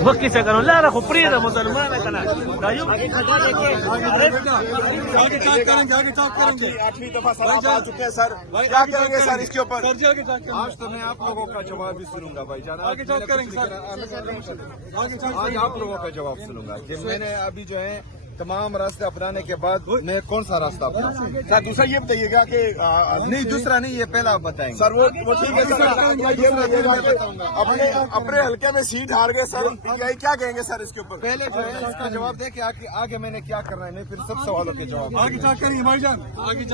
مخکې څه کړو لاره خو پرېږده مسلمانه که نه دا یو آگے ٹاک کریں گے 8ویں دفعہ سر آپ آ چکے ہیں سر کیا کہیں گے سر اس کے اوپر آج تو میں آپ لوگوں کا جواب بھی سنوں گا بھائی جان آگے ٹاک کریں گے سر آج آپ لوگوں کا جواب سنوں گا کہ میں نے ابھی جو ہے تمام راستے اپنانے کے بعد میں کون سا راستہ اپنا سر دوسرا یہ بتائیے گا کہ نہیں دوسرا نہیں یہ پہلا آپ بتائیں گے سر وہ ٹھیک ہے سر اپنے حلقے میں سیٹ ہار گئے سر کیا کہیں گے سر اس کے اوپر پہلے جو ہے اس کا جواب دے کہ آگے میں نے کیا کرنا ہے میں پھر سب سوالوں کے جواب آگے ٹاک کریں گے بھائی جان آگے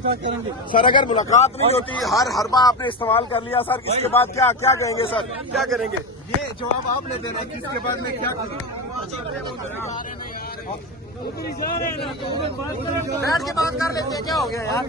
ٹاک کریں گے سر اگر ملاقات نہیں ہوتی ہر حربہ آپ نے استعمال کر لیا سر اس کے بعد کیا کہیں گے سر کیا کریں گے یہ جواب آپ نے دینا ہے کہ اس کے بعد میں کیا کروں بیٹھ کے بات کر لیتے کیا ہو گیا یار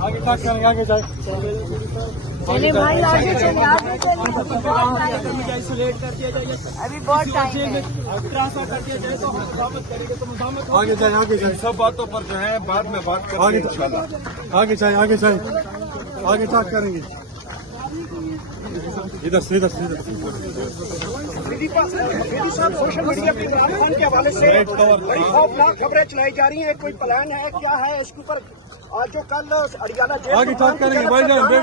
آگے ٹاک کریں گے آگے جائیں چلیے بھائی آگے چلیے ابھی بہت ٹائم ہے آگے جائیں سب باتوں پر جو ہے بعد میں بات کریں گے انشاءاللہ آگے جائیں آگے ٹاک کریں گے ادھر سے سوشل میڈیا پہ عمران خان کے حوالے سے بڑی خوفناک خبریں چلائی جا رہی ہیں کوئی پلان ہے کیا ہے اس کے اوپر آج جو کل اڈیالہ جیل آگے ٹاک کریں گے بھائی جان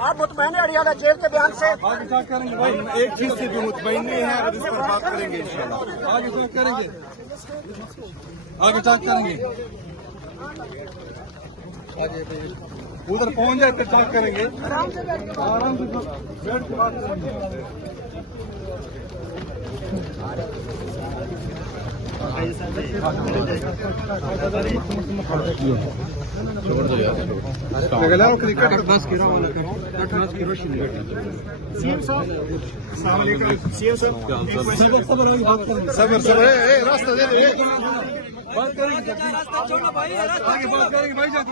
آپ مطمئن ہیں اڈیالہ جیل کے بیان سے آگے ٹاک کریں گے بھائی ایک چیز سے بھی مطمئن نہیں ہے اور اس پر بات کریں گے انشاءاللہ آگے ٹاک کریں گے ادھر پہنچ جائے پھر ٹاک کریں گے آرام سے بیٹھ کے بات کریں گے راستہ دے دے بات کریں گے بھائی جان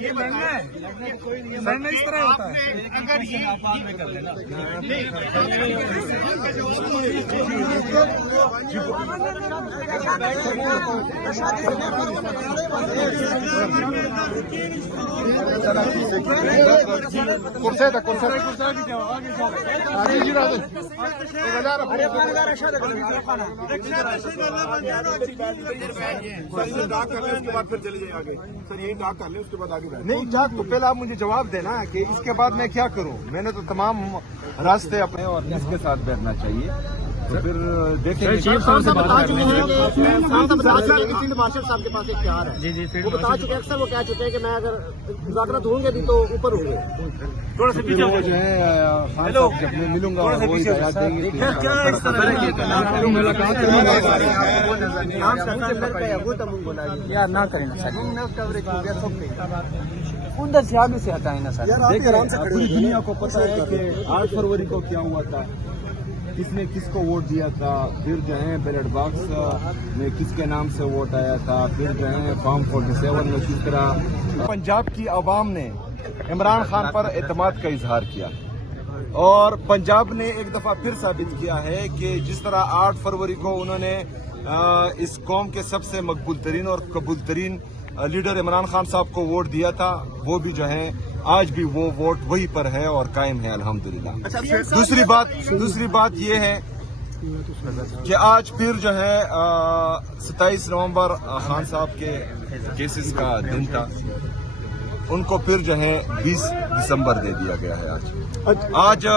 یہ لڑنا اس طرح ہوتا ہے نہیں ٹاک تو پہلے آپ مجھے جواب دینا کہ اس کے بعد میں کیا کروں میں نے تو تمام راستے اپنے اور اس کے ساتھ بیٹھنا چاہیے تو پھر دیکھیں گے فیلڈ مارشل صاحب کے پاس اختیار ہے وہ بتا چکے اکثر وہ کہہ چکے ہیں کہ میں اگر مذاکرات ہوں گے بھی تو اوپر ہوں گے تھوڑا سا پیچھے وہ جو ہے خان صاحب جب میں ملوں گا وہ ہدایات دیں گے نہ کریں اندر سے آگے سے ہٹائیں نا سر پوری دنیا کو پتہ ہے کہ 8 فروری کو کیا ہوا تھا کس نے کس کو ووٹ دیا تھا پھر جو ہے بیلٹ باکس میں کس کے نام سے ووٹ آیا تھا پھر جو ہے فارم 47 میں کس طرح پنجاب کی عوام نے عمران خان پر اعتماد کا اظہار کیا اور پنجاب نے ایک دفعہ پھر ثابت کیا ہے کہ جس طرح 8 فروری کو انہوں نے اس قوم کے سب سے مقبول ترین اور قبول ترین لیڈر عمران خان صاحب کو ووٹ دیا تھا وہ بھی جو ہے آج بھی وہ ووٹ وہی پر ہے اور قائم ہے الحمدللہ دوسری بات یہ ہے کہ آج پھر جو ہے 27 نومبر خان صاحب کے کیسز کا دن تھا ان کو پھر جو ہے 20 دسمبر دے دیا گیا ہے آج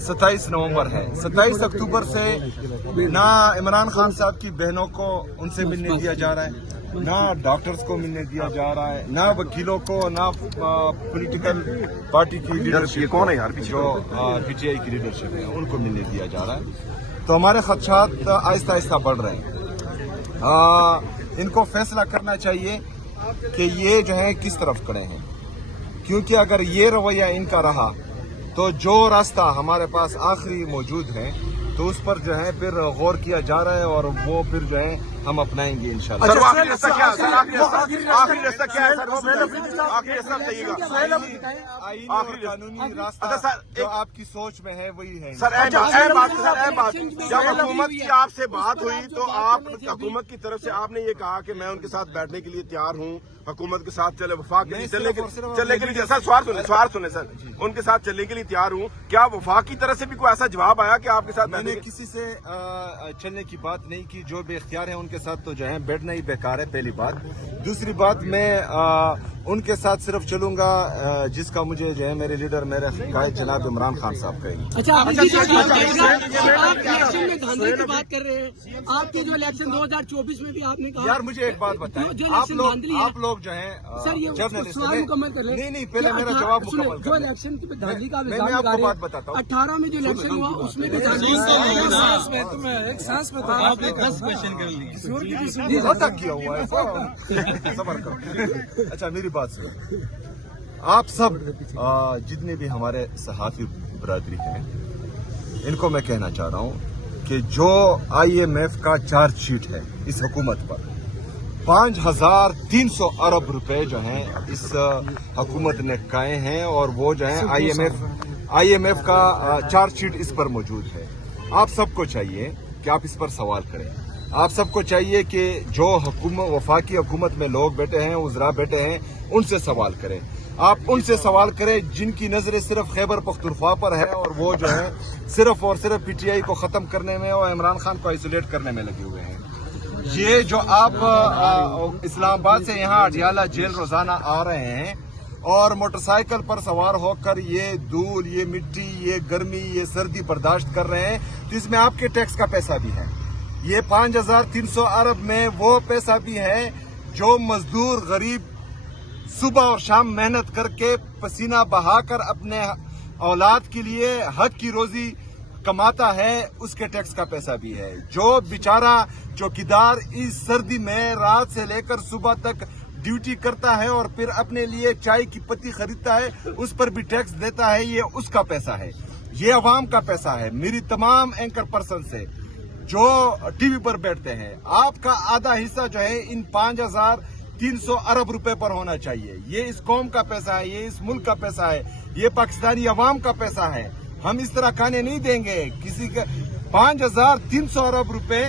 27 نومبر ہے 27 اکتوبر سے نہ عمران خان صاحب کی بہنوں کو ان سے ملنے دیا جا رہا ہے نہ ڈاکٹرز کو ملنے دیا جا رہا ہے نہ وکیلوں کو نہ پولیٹیکل پارٹی کی لیڈرشپ کون ہے جو پی ٹی آئی کی لیڈرشپ ہے ان کو ملنے دیا جا رہا ہے تو ہمارے خدشات آہستہ آہستہ بڑھ رہے ہیں ان کو فیصلہ کرنا چاہیے کہ یہ جو ہے کس طرف کھڑے ہیں کیونکہ اگر یہ رویہ ان کا رہا تو جو راستہ ہمارے پاس آخری موجود ہے تو اس پر جو ہے پھر غور کیا جا رہا ہے اور وہ پھر جو ہے हम अपनाएंगे इंशाल्लाह। सर आखिरी रास्ता क्या है? सर आखिरी रास्ता क्या है? सर वो आखिरी रास्ता बताइएगा। आईनी और कानूनी रास्ता जो आपकी सोच में है वही है। सर अहम बात जब हुकूमत की आपसे बात हुई तो आप हुकूमत की तरफ से आपने ये कहा कि मैं उनके साथ बैठने के लिए तैयार हूँ, हुकूमत के साथ चले वफाक के लिए चलने के लिए। सर सवाल सुने सर, उनके साथ चलने के लिए तैयार हूँ। क्या वफाक की तरफ से भी कोई ऐसा जवाब आया कि आपके साथ? मैंने किसी से चलने की बात नहीं की, जो बेख्तियार है उनके साथ तो जो है बैठना ही बेकार है, पहली बात। दूसरी बात, मैं उनके साथ सिर्फ चलूंगा जिसका मुझे जो है मेरे लीडर मेरे कायद जनाब इमरान खान साहब कहेंगे। अच्छा, आप इलेक्शन में धांधली की बात कर रहे हैं। आपकी जो इलेक्शन 2024 में भी आपने कहा। यार मुझे एक बात बताएं, आप लोग जो है जर्नलिस्ट मुकम्मल कर रहे हैं। नहीं पहले मेरा जवाब मुकम्मल जो इलेक्शन की धांधली का मैं आपको बात बताता हूँ। 18 में जो इलेक्शन हुआ उसमें भी धांधली एक सांस में तो आपने 10 क्वेश्चन कर लिए। किया हुआ है, सबर करो। अच्छा मेरी बात सुनो, आप सब जितने भी हमारे सहाफी बरादरी हैं, इनको मैं कहना चाह रहा हूं कि जो IMF का चार्जशीट है इस हुकूमत पर 5,300 अरब रुपए जो हैं इस हुकूमत ने खाए हैं, और वो जो है IMF का चार्जशीट इस पर मौजूद है। आप सबको चाहिए कि आप इस पर सवाल करें। आप सबको चाहिए कि जो वफाकी हुकूमत में लोग बैठे हैं, उज़रा बैठे हैं, उनसे सवाल करें। आप उनसे सवाल करें जिनकी नजरें सिर्फ खैबर पख्तूनख्वा पर है, और वो जो है सिर्फ और सिर्फ PTI को खत्म करने में और इमरान खान को आइसोलेट करने में लगे हुए हैं। ये जो आप इस्लामाबाद से यहाँ अडियाला जेल रोजाना आ रहे हैं और मोटरसाइकिल पर सवार होकर ये धूल, ये मिट्टी, ये गर्मी, ये सर्दी बर्दाश्त कर रहे हैं, तो इसमें आपके टैक्स का पैसा भी है। ये 5,300 अरब में वो पैसा भी है जो मजदूर गरीब सुबह और शाम मेहनत करके पसीना बहाकर अपने औलाद के लिए हक की रोजी कमाता है, उसके टैक्स का पैसा भी है। जो बेचारा चौकीदार इस सर्दी में रात से लेकर सुबह तक ड्यूटी करता है और फिर अपने लिए चाय की पत्ती खरीदता है, उस पर भी टैक्स देता है, ये उसका पैसा है, ये अवाम का पैसा है। मेरी तमाम एंकर पर्सन से जो टीवी पर बैठते हैं, आपका आधा हिस्सा जो है इन 5,300 अरब रुपए पर होना चाहिए। ये इस कौम का पैसा है, ये इस मुल्क का पैसा है, ये पाकिस्तानी अवाम का पैसा है। हम इस तरह खाने नहीं देंगे किसी के। 5,300 अरब रुपए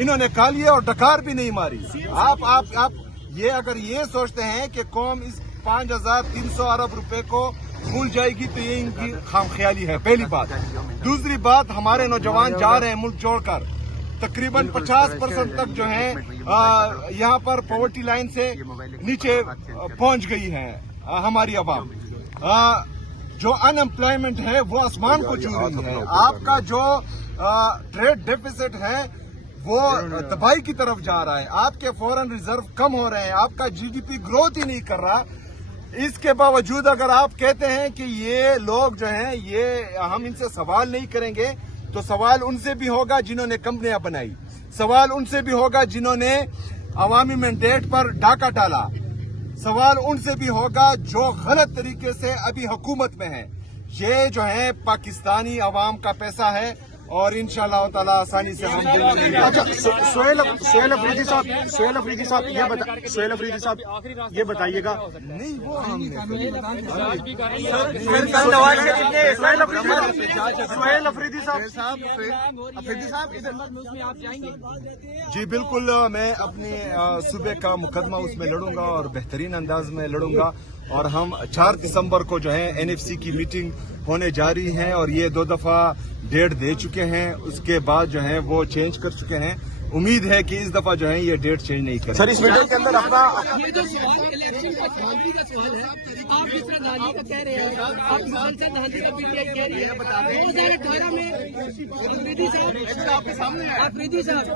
इन्होंने खा लिए और डकार भी नहीं मारी। आप ये अगर ये सोचते हैं कि कौम इस 5,300 अरब रुपए को भूल जाएगी तो ये इनकी खामख्याली है, पहली बात। दूसरी बात, हमारे नौजवान जा रहे हैं मुल्क छोड़कर, तकरीबन 50% तक जो है यहाँ पर पॉवर्टी लाइन से नीचे पहुंच गई है हमारी आवाम। जो अनएम्प्लॉयमेंट है वो आसमान को छू रही है। आपका जो ट्रेड डेफिसिट है वो तबाही की तरफ जा रहा है, आपके फॉरेन रिजर्व कम हो रहे हैं, आपका GDP ग्रोथ ही नहीं कर रहा। इसके बावजूद अगर आप कहते हैं कि ये लोग जो हैं ये हम इनसे सवाल नहीं करेंगे, तो सवाल उनसे भी होगा जिन्होंने कंपनियां बनाई, सवाल उनसे भी होगा जिन्होंने अवामी मैंडेट पर डाका डाला, सवाल उनसे भी होगा जो गलत तरीके से अभी हुकूमत में है। ये जो है पाकिस्तानी अवाम का पैसा है और इंशाअल्लाह ताला आसानी से हम अच्छा, सोहेल अफरीदी साहब ये बताइएगा। नहीं वो हमने सोहेल अफरीदी साहब जी बिल्कुल, मैं अपने सूबे का मुकदमा उसमें लड़ूंगा और बेहतरीन अंदाज में लड़ूंगा। और हम 4 दिसंबर को जो है NFC की मीटिंग होने जा रही है और ये 2 दफा डेट दे चुके हैं, उसके बाद जो है वो चेंज कर चुके हैं। उम्मीद है कि इस दफा जो है ये डेट चेंज नहीं करेंगे। सर इस मीटिंग के अंदर अपना ये जो सवाल इलेक्शन का धांधली का सवाल है, आप किस तरह धांधली का कह रहे हैं? आप कौन सा धांधली का PTI कह रही है? 2018 में अफरीदी साहब